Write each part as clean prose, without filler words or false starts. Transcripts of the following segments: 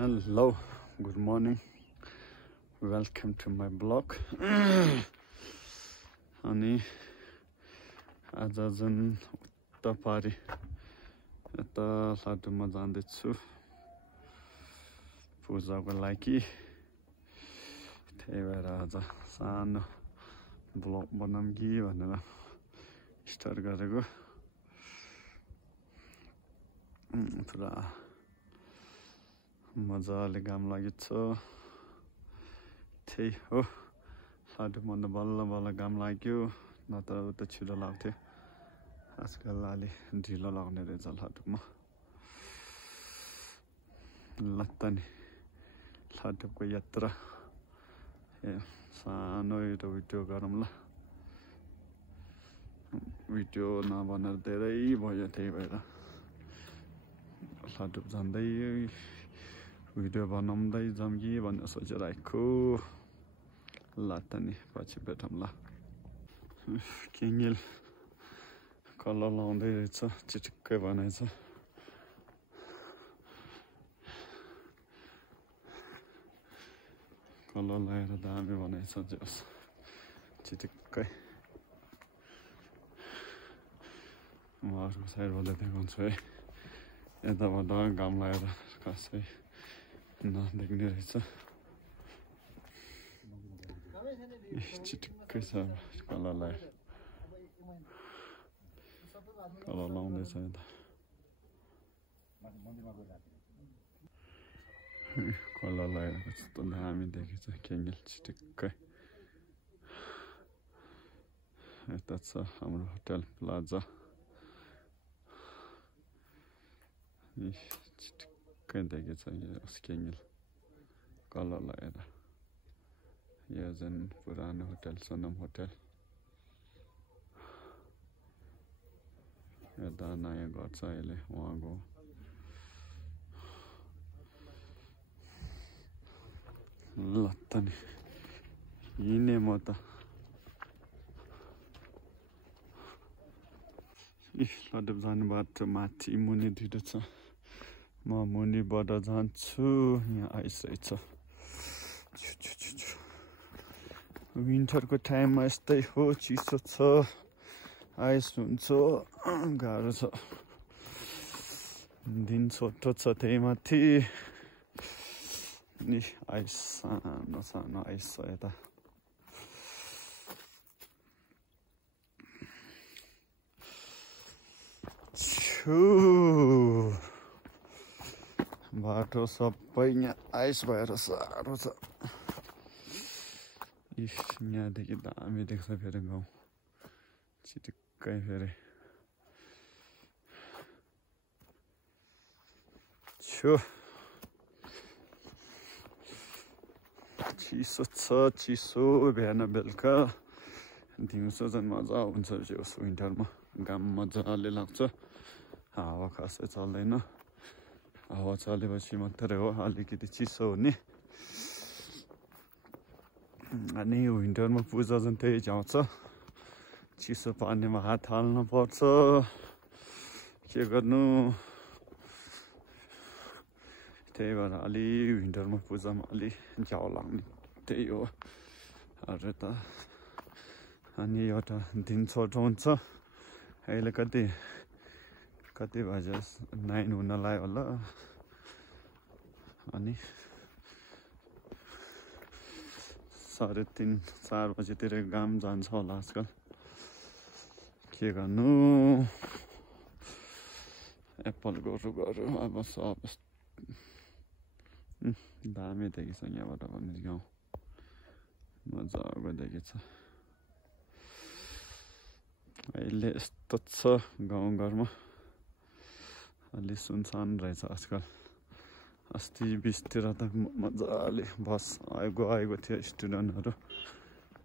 Hello, good morning. Welcome to my blog. अनि आज जुन उत्तरपारी यता साटुमा जाँदैछु पूजाको लागि। त्यही भएर आज सानो ब्लग बनाऊँ कि भनेर स्टार्ट गरेको। पुरा मजाले घाम लागेको छ। त्यही हो, साटुमा त बल्ल बल्ल घाम लाग्यो, नत्र उता छिटो लाग्थ्यो। आजकल अलि ढिलो लाग्ने रहेछ साटुमा। लत्ता नि साटुको यात्रा सानो एउटा भिडियो गरौँ ल। भिडियो नबनाएर धेरै भयो, त्यही भएर साटु जाँदै भिडियो बनाउँदै जाऊँ कि भनेर सोचिरहेको। ल त नि पछि भेटौँ ल। किङ्गिल कलर लाउँदै रहेछ, चिटिक्कै बनाएछ। कलर लगाएर दामी बनाएछ, जस चिटिक्कै। म अर्को साइडबाट देखाउँछु है। यताबाट घाम लगाएर खासै नदेख्ने रहेछ। चिटिक्कै छ कलर लगाएर, कलर लाउँदैछ यता। कलर लगाएर कस्तो दामी देखेछ किङ्गिल चिटिक्कै। यता छ हाम्रो होटल प्लाजा। चिटिक्कै देखेछ किङ्गिल कलर लगाएर। यो जुन पुरानो होटल सोनम होटल, यता नयाँ घर छ अहिले उहाँको। ल त नि हिँड्ने म त। लटुप जाने बाटो माथि मुनि ढिलो छ। म मुनिबाट जान्छु, यहाँ आइसकेछ। विन्टरको टाइममा यस्तै हो, चिसो छ, आइस हुन्छ, गाह्रो छ। दिन छोटो छ त्यही माथि नि आइस, सानो सानो आइस छ यता। बाटो सबै यहाँ आइस भएर साह्रो छ। यहाँदेखि दामी देख्छ फेरि गाउँ चिटिक्कै। फेरि चिसो छ, चिसो बिहान बेलुका। दिउँसो झन् मजा हुन्छ उस विन्टरमा, घाम मजाले लाग्छ। हावा खासै चल्दैन, हावा चलेपछि मात्रै हो अलिकति चिसो हुने। अनि विन्टरमा पूजा झन् त्यही जाउँछ, चिसो पानीमा हात हाल्नु पर्छ। के गर्नु, त्यही भएर अलि विन्टरमा पूजामा अलि जाउ लाग्ने, त्यही हो अरू त। अनि एउटा दिन छोटो हुन्छ। अहिले कति बजे 9 हुन लाग्यो होला। अनि 3:30-4 बजीतिर घाम जान्छ होला आजकल। के गर्नु, एप्पलको रुखहरू अब सब दामी देखेछ यहाँबाट पनि गाउँ, मजाको देखेछ। अहिले यस्तो छ गाउँघरमा, अलि सुनसान रहेछ आजकल। अस्ति 20तिर त मजाले बस आएको थियो स्टुडेन्टहरू।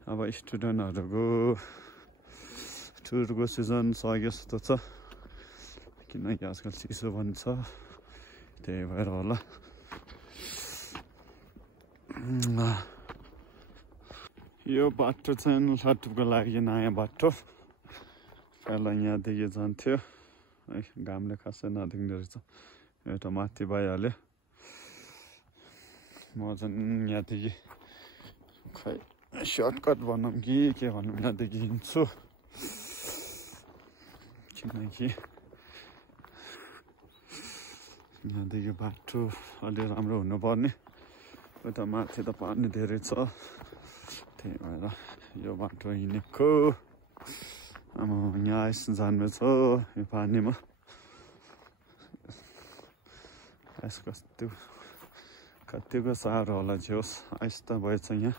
अब स्टुडेन्टहरूको टुरको सिजन सक्यो जस्तो छ, किनकि आजकल चिसो पनि छ, त्यही भएर होला। यो बाटो चाहिँ साटुको लागि नयाँ बाटो। पहिला यहाँदेखि जान्थ्यो है, घामले खासै नदेख्ने रहेछ। एउटा माथि भइहाल्यो। म चाहिँ यहाँदेखि खै सर्टकट भनौँ कि के भनौँ यहाँदेखि हिँड्छु किनकि यहाँदेखि बाटो अलि राम्रो हुनुपर्ने उता माथि त पानी धेरै छ त्यही भएर यो बाटो हिँडेको अब यहाँ आइस जान्दैछ यो पानीमा आइस कतिको साह्रो होला जोस् आइस त भएछ यहाँ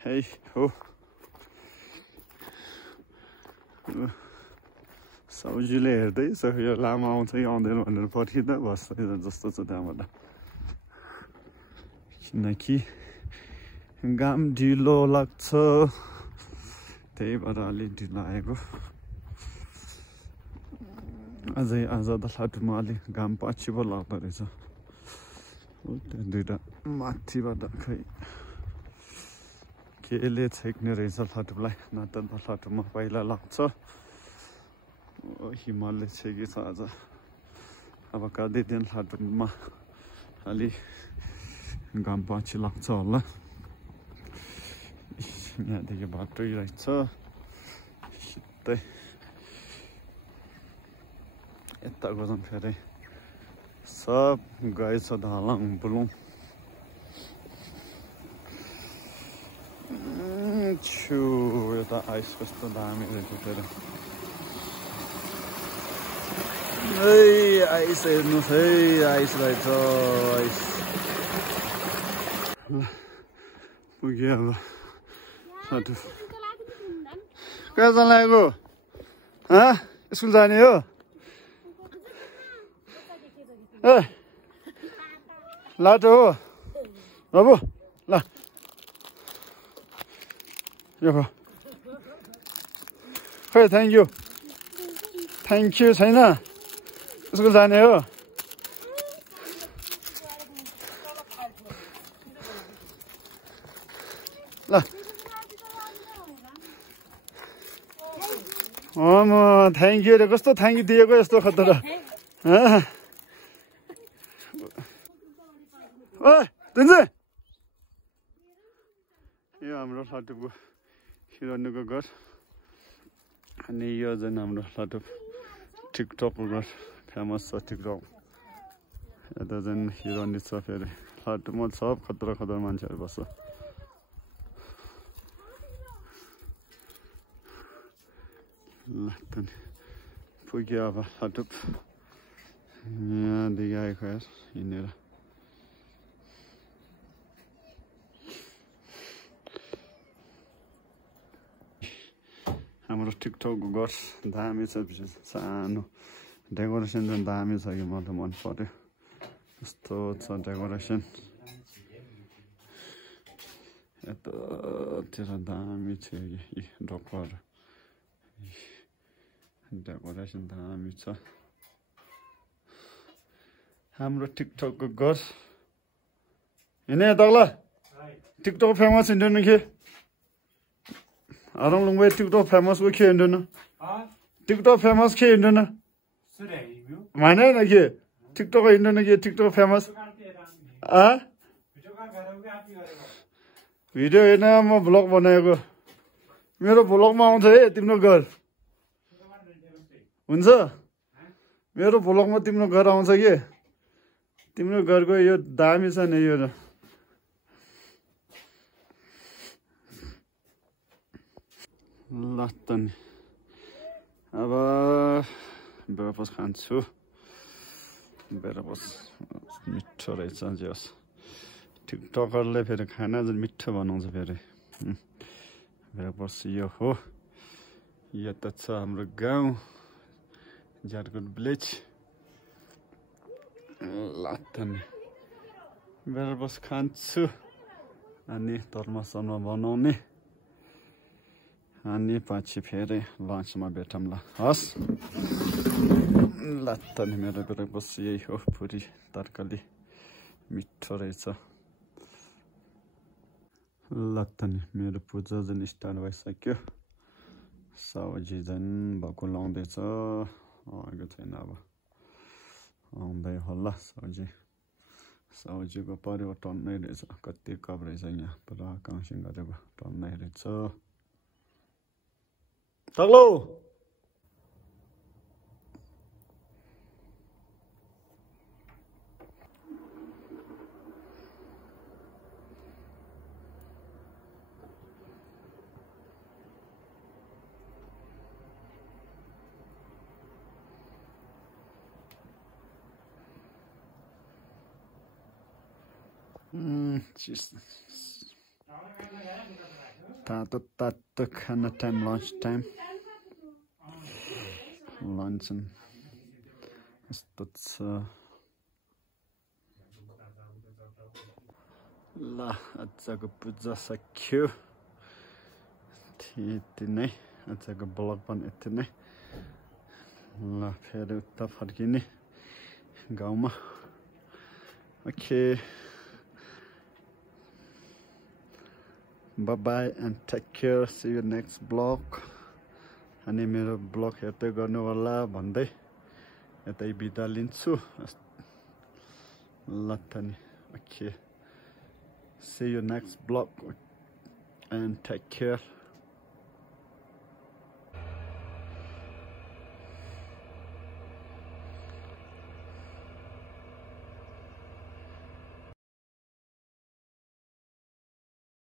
है हो सब्जीले हेर्दैछ यो लामा आउँछ कि आउँदैन भनेर पर्खिँदा बस्छ जस्तो छ त्यहाँबाट किनकि घाम ढिलो लाग्छ त्यही भएर अलि ढिलो आएको अझै आज त लाटुमा अलि घाम पछि पो लाग्दो रहेछ त्यो दुइटा माथिबाट खै केले छेक्ने रहेछ लाटुलाई न त लाटुमा पहिला लाग्छ हिमालले छेकेछ आज अब कति दिन लाटुमा अलि घाम पछि लाग्छ होला यहाँदेखि बाटै रहेछ सिधै यता गजौँ फेरि सब गएछ धालाङ बुलुङ छु यता आइस कस्तो दामी रहेछ फेरि आइस हेर्नुहोस् है आइस रहेछ आइस पुग्यो अब साटु कहाँ जान लागेको स्कुल जाने हो ए लाटो हो बाबु ल यो खै थ्याङ्क यू छैन स्कुल जाने हो ल म थ्याङ्क यू रे कस्तो थ्याङ्क यू दिएको यस्तो खतरा यो हाम्रो लाटुको हिरोनीको घर अनि यो चाहिँ हाम्रो लाटु टिकटकको घर फेमस छ टिकटक यता चाहिँ हिरोनी छ फेरि लाटुमा सब खतरा खतरा मान्छेहरू बस्छ ल त पुग्यो अब लाटु यहाँदेखि आएको यार हिँडेर हाम्रो टिकटकको घर दामी छ सानो डेकोरेसन चाहिँ दामी छ कि मलाई मन पर्यो कस्तो छ डेकोरेसन यतातिर दामी छ कि ढोकाहरू डेकोरेसन दामी छ हाम्रो टिकटकको घर हिँडे तल टिकटक फेमस हिँड्नु के Arong way TikTok famous we can't do. TikTok famous can't do. My name again. TikTok Indonesia TikTok famous. Video in a vlog one ego. Mero vlog mount a Timno girl. Unza Mero vlog Timno girl on again. Timno girl go your dime is an a Latin. Aber Burpos खान्छु Burpos मिठो रहेछ जस टिकटकरले फेरि खाना चाहिँ मिठो बनाउँछ फेरि Burpos यो हो यो त छ हाम्रो गाउँ जारकोट भिलेज लाटन Burpos खान्छु अनि तर्मसम्म बनाउने अनि पछि फेरि लन्चमा भेटौँला हस् ल त नि मेरो Burpos यही हो पुरी तरकारी मिठो रहेछ ल त नि मेरो पूजा चाहिँ स्टार्ट भइसक्यो साउजी चाहिँ भक्कु लाउँदैछ आएको छैन अब आउँदै होला साउजीको परिवर्तन नै रहेछ कति कप रहेछ यहाँ पुरा काउन्सिङ गरेको टन्नै रहेछ तग्लो तातो खाना टाइम लन्च टाइम लन्च यस्तो छ ल आजको पूजा सक्यो यति नै आजको ब्लग पनि यति नै ल फेरि उता फर्किने गाउँमा okay bye bye and take care see you next vlog अनि मेरो ब्लग हेर्दै गर्नु होला भन्दै यतै बिदा लिन्छु ल त नि okay see you next vlog and take care